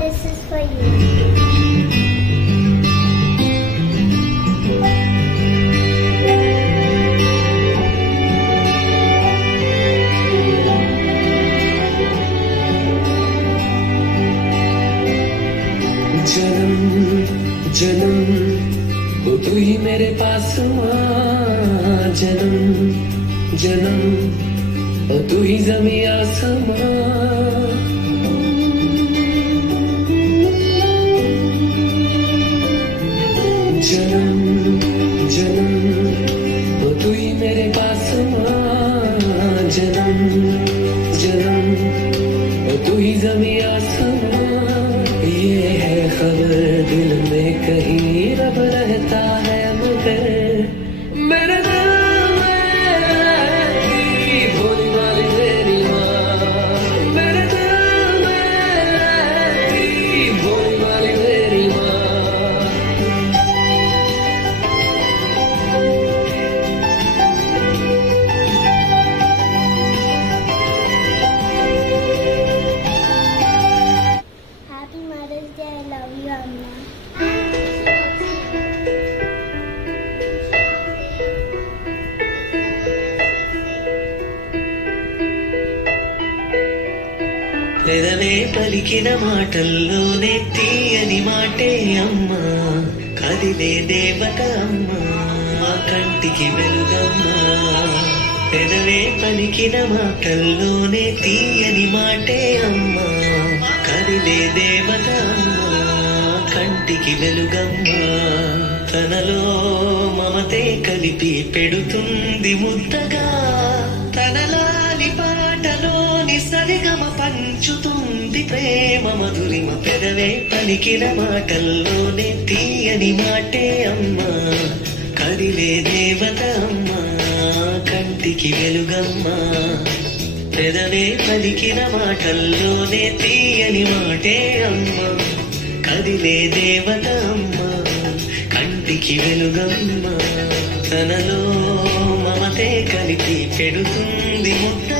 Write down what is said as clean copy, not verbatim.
This is for you. जन्म जन्म हो तू ही मेरे पास जन्म जन्म हो तू ही ज़मीं आसमां जन्म जन्म हो तू ही मेरे पास जन्म जन्म हो तू ही ज़मीं आसमां ये है खबर दिल में कहीं रब रहता है मगर मेरे दिल में रहती भोली वाली मेरी माँ मेरे दिल में रहती भोली वाली मेरी माँ Happy Mother's Day. I love you, Amma. పెదవే పలికిన మాటల్లోనే తీయని మాటే అమ్మా కదిలే దేవత అమ్మా కంటికి వెలుగమ్మా పెదవే పలికిన మాటల్లోనే తీయని మాటే అమ్మా కదిలే దేవత అమ్మా కంటికి వెలుగమ్మా తనలో మమతే కలిపి పెడుతుంది ముద్దగా తనలాలి పాటలోని సరిగమ పంచుతుంది ప్రేమ మధురిమ పెదవే పలికిన మాటల్లోనే తీయని మాటే అమ్మా కదిలే దేవత అమ్మా కంటికి వెలుగమ్మా పెదవే పలికిన మాటల్లోనే తీయని మాటే అమ్మా కదిలే దేవత అమ్మా కంటికి వెలుగమ్మా తనలో మమతే కలిపి పెడుతుంది ముద్ద